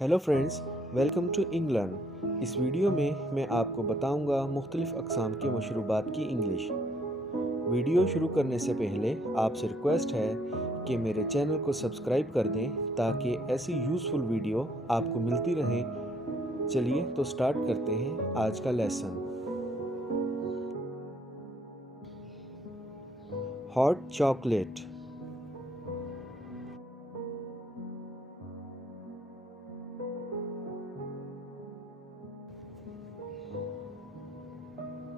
Hello friends, welcome to England. इस video में मैं आपको बताऊंगा मुख्तलिफ़ अक़साम के मशरूबात की इंग्लिश। वीडियो शुरू करने से पहले आपसे रिक्वेस्ट है कि मेरे चैनल को सब्सक्राइब कर दें ताकि ऐसी यूज़फुल वीडियो आपको मिलती रहें। चलिए तो स्टार्ट करते हैं आज का lesson. Hot chocolate,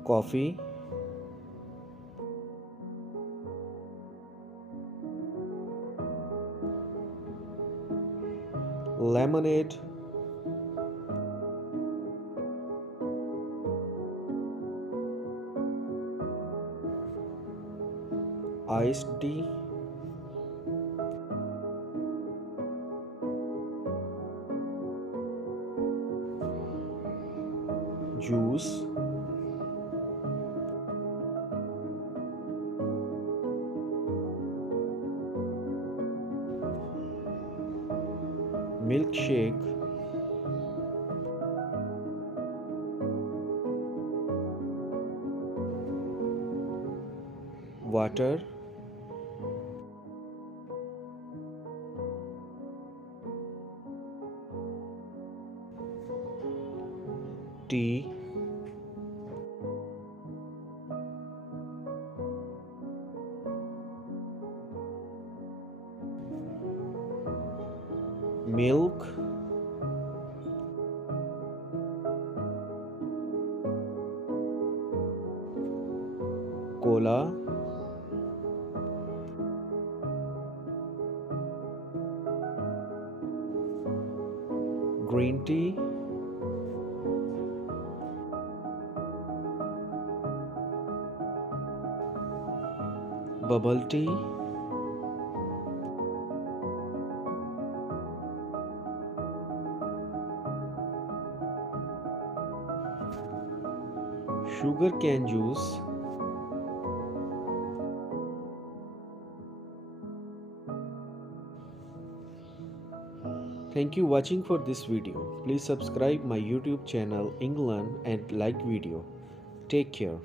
coffee, lemonade, iced T, juice, milk shake, water, T, milk, Cola, green tea, bubble tea, sugar cane juice, Thank you watching for this video. Please subscribe my YouTube channel England and like video. Take care.